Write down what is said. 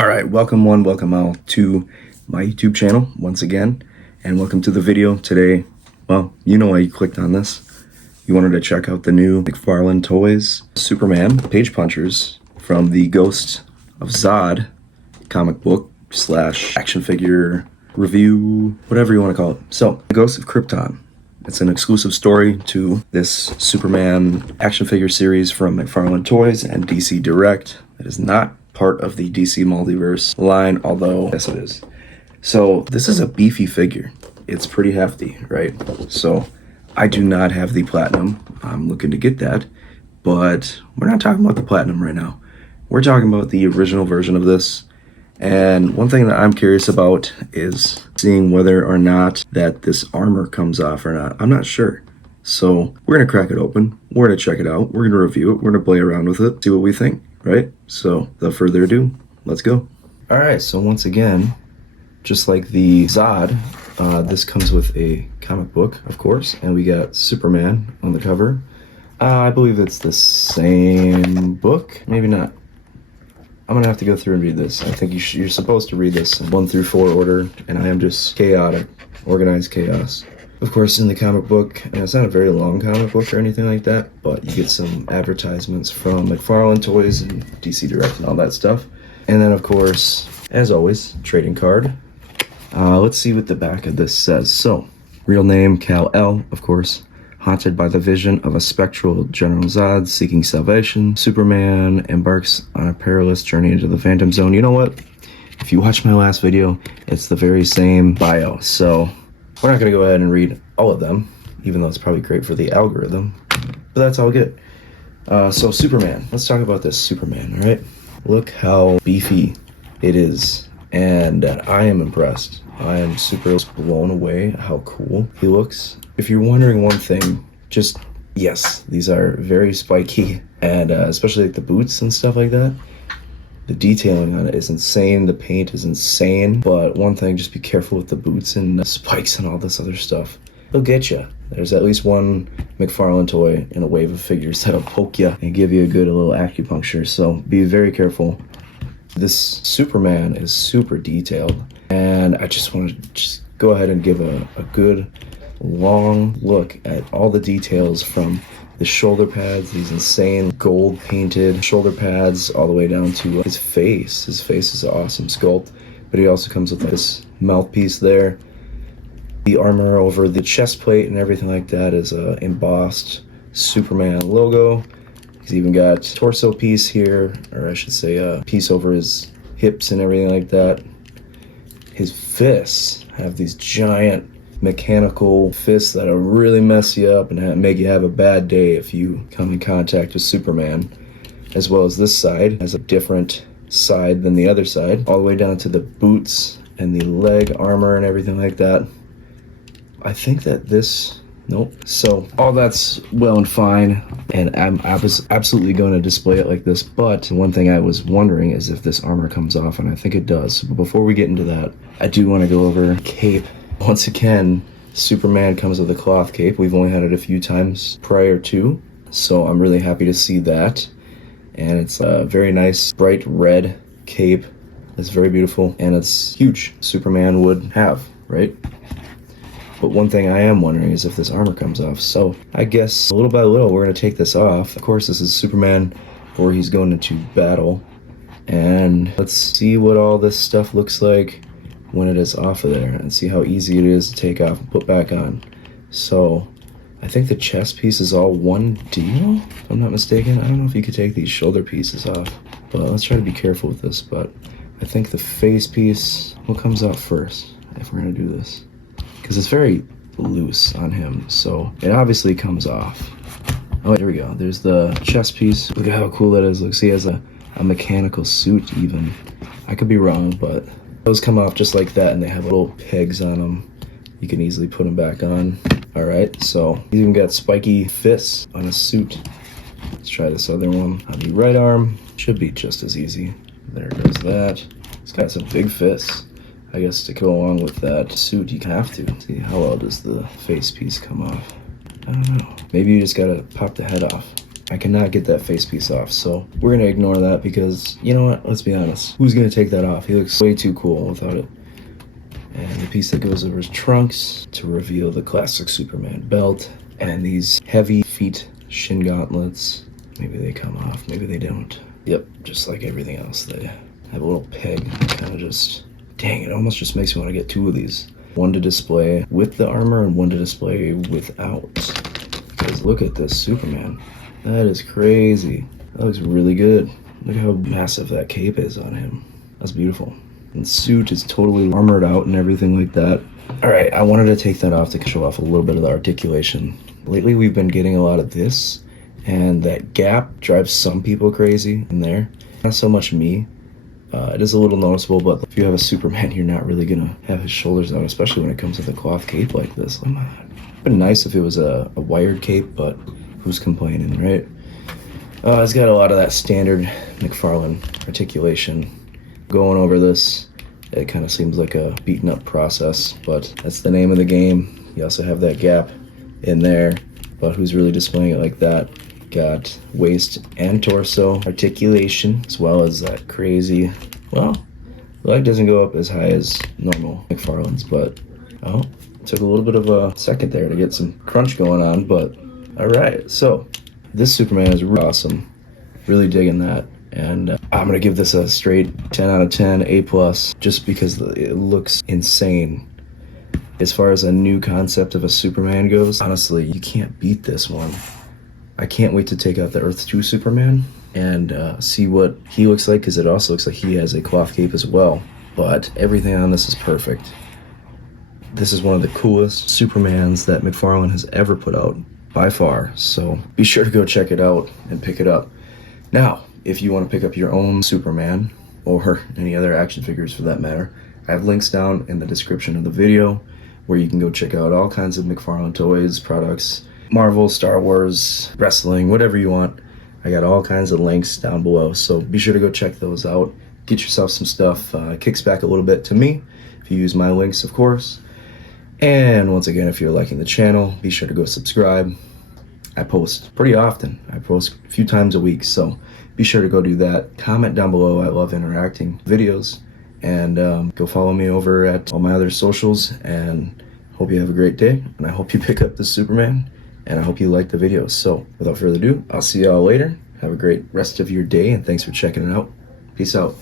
All right, welcome one, welcome all to my YouTube channel once again, and welcome to the video today. Well, you know why you clicked on this. You wanted to check out the new McFarlane Toys Superman Page Punchers from the Ghost of Zod comic book slash action figure review, whatever you want to call it. So, The Ghost of Krypton. It's an exclusive story to this Superman action figure series from McFarlane Toys and DC Direct. It is not part of the DC Multiverse line, although yes it is. So this is a beefy figure. It's pretty hefty, right? So I do not have the platinum. I'm looking to get that, but we're not talking about the platinum right now. We're talking about the original version of this. And one thing that I'm curious about is seeing whether or not that this armor comes off or not. I'm not sure. So we're gonna crack it open. We're gonna check it out. We're gonna review it. We're gonna play around with it, see what we think. Right? So, without further ado, let's go. Alright, so once again, just like the Zod, this comes with a comic book, of course, and we got Superman on the cover. I believe it's the same book. Maybe not. I'm gonna have to go through and read this. I think you're supposed to read this in 1 through 4 order, and I am just chaotic, organized chaos. Of course, in the comic book, and it's not a very long comic book or anything like that, but you get some advertisements from McFarlane Toys and DC Direct and all that stuff. And then, of course, as always, trading card. Let's see what the back of this says. So, real name, Kal-El, of course. Haunted by the vision of a spectral General Zod seeking salvation, Superman embarks on a perilous journey into the Phantom Zone. You know what? If you watch my last video, it's the very same bio, so we're not going to go ahead and read all of them, even though it's probably great for the algorithm, but that's all good. So Superman, let's talk about this Superman, all right? Look how beefy it is, and I am impressed. I am super blown away how cool he looks. If you're wondering one thing, just, yes, these are very spiky, and especially like the boots and stuff like that. The detailing on it is insane, the paint is insane, but one thing, just be careful with the boots and the spikes and all this other stuff. They'll get you. There's at least one McFarlane toy in a wave of figures that'll poke you and give you a good little acupuncture, so be very careful. This Superman is super detailed, and I just want to just go ahead and give a good long look at all the details, from the shoulder pads, these insane gold painted shoulder pads, all the way down to his face. His face is an awesome sculpt, but he also comes with this mouthpiece there. The armor over the chest plate and everything like that is a embossed Superman logo. He's even got a torso piece here, or I should say a piece over his hips and everything like that. His fists have these giant mechanical fists that'll really mess you up and make you have a bad day if you come in contact with Superman. As well as this side has a different side than the other side, all the way down to the boots and the leg armor and everything like that. I think that this, nope. So all that's well and fine, and I was absolutely going to display it like this, but one thing I was wondering is if this armor comes off, and I think it does. But before we get into that, I do want to go over cape. Once again, Superman comes with a cloth cape. We've only had it a few times prior to, so I'm really happy to see that. And it's a very nice bright red cape. It's very beautiful, and it's huge. Superman would have, right? But one thing I am wondering is if this armor comes off. So I guess little by little we're going to take this off. Of course, this is Superman before he's going into battle. And let's see what all this stuff looks like when it is off of there, and see how easy it is to take off and put back on. So I think the chest piece is all one deal, if I'm not mistaken. I don't know if you could take these shoulder pieces off, but let's try to be careful with this. But I think the face piece, what comes out first if we're gonna do this? Because it's very loose on him, so it obviously comes off. Oh, here we go. There's the chest piece. Look at how cool that is. Look, see, he has a mechanical suit even. I could be wrong, but those come off just like that, and they have little pegs on them. You can easily put them back on. All right, so he's even got spiky fists on his suit. Let's try this other one on the right arm. Should be just as easy. There goes that. He's got some big fists. I guess to go along with that suit, you have to. See, how well does the face piece come off? I don't know. Maybe you just gotta pop the head off. I cannot get that face piece off, so we're gonna ignore that because, you know what, let's be honest. Who's gonna take that off? He looks way too cool without it. And the piece that goes over his trunks to reveal the classic Superman belt and these heavy feet shin gauntlets. Maybe they come off, maybe they don't. Yep, just like everything else, they have a little peg that kind of just, dang, it almost just makes me want to get two of these. One to display with the armor and one to display without. Because look at this Superman. That is crazy. That looks really good. Look how massive that cape is on him. That's beautiful. And the suit is totally armored out and everything like that. All right, I wanted to take that off to show off a little bit of the articulation. Lately, we've been getting a lot of this, and that gap drives some people crazy in there. Not so much me. It is a little noticeable, but if you have a Superman, you're not really gonna have his shoulders out, especially when it comes with a cloth cape like this. Come on. It'd been nice if it was a wired cape, but who's complaining, right? It's got a lot of that standard McFarlane articulation. Going over this, it kind of seems like a beaten up process, but that's the name of the game. You also have that gap in there, but who's really displaying it like that? Got waist and torso articulation, as well as that crazy, well, the leg doesn't go up as high as normal McFarlane's, but oh, took a little bit of a second there to get some crunch going on, but all right. So this Superman is really awesome, really digging that, and I'm gonna give this a straight 10 out of 10, A+, just because it looks insane. As far as a new concept of a Superman goes, honestly, you can't beat this one. I can't wait to take out the Earth 2 Superman and see what he looks like, because it also looks like he has a cloth cape as well. But everything on this is perfect. This is one of the coolest Supermans that McFarlane has ever put out, by far. So be sure to go check it out and pick it up. Now, if you want to pick up your own Superman, or any other action figures for that matter, I have links down in the description of the video where you can go check out all kinds of McFarlane toys, products, Marvel, Star Wars, wrestling, whatever you want. I got all kinds of links down below, so be sure to go check those out. Get yourself some stuff. Kicks back a little bit to me if you use my links, of course. And once again, if you're liking the channel, be sure to go subscribe. I post pretty often. I post a few times a week, so be sure to go do that. Comment down below. I love interacting with videos. And go follow me over at all my other socials, and hope you have a great day, and I hope you pick up the Superman, and I hope you like the video. So without further ado, I'll see y'all later. Have a great rest of your day, and thanks for checking it out. Peace out.